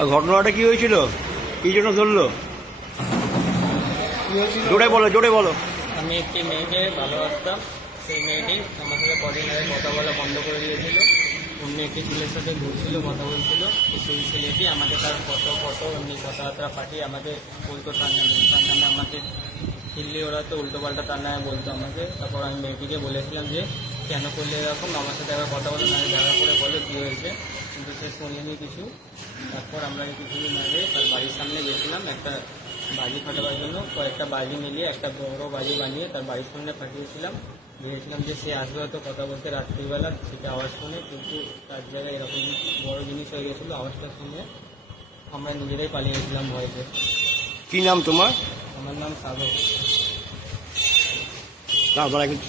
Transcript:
ঘটনাটা কি হয়েছিল? কি জন্য ধরলো? জোরে বলো, জোরে বলো। আমি একটি মেয়েকে ভালোবাসতাম। সেই মেয়েটি আমার সাথে কদিন আগে কথা বলা বন্ধ করে দিয়েছিল। অন্য একটি ছেলের সাথে ঘুরছিল, কথা বলছিল। সেই ছেলেটি আমাকে তার ফটো এমনি কথাবার্তা পাঠিয়ে আমাকে বলতো তার নামে আমাকে চিল্লি ওড়াতে, উল্টো পাল্টা তার নামে বলতো আমাকে। তারপর আমি মেয়েটিকে বলেছিলাম যে কেন করলে এরকম, আমার সাথে একবার কথা বলে আমি দেখা করে বলে কী হয়েছে, কিন্তু সে শুনিনি কিছু। তারপর আমরা কিছুদিন আগে তার বাড়ির সামনে গেছিলাম একটা বাজি ফাটাবার জন্য। কয়েকটা বাজি মিলিয়ে একটা বড় বাজি বানিয়ে তার বাড়ির সামনে ফাটিয়েছিলাম। ভেবেছিলাম যে সে আসবে হয়তো কথা বলতে রাত্রিবেলা, সেটা আওয়াজ শুনে, কিন্তু তার জায়গায় এরকম বড় জিনিস হয়ে গেছিলো। আওয়াজটা শুনে আমরা নিজেরাই পালিয়ে গেছিলাম ভয়তে। কি নাম তোমার? আমার নাম সাগর। না বলা কিন্তু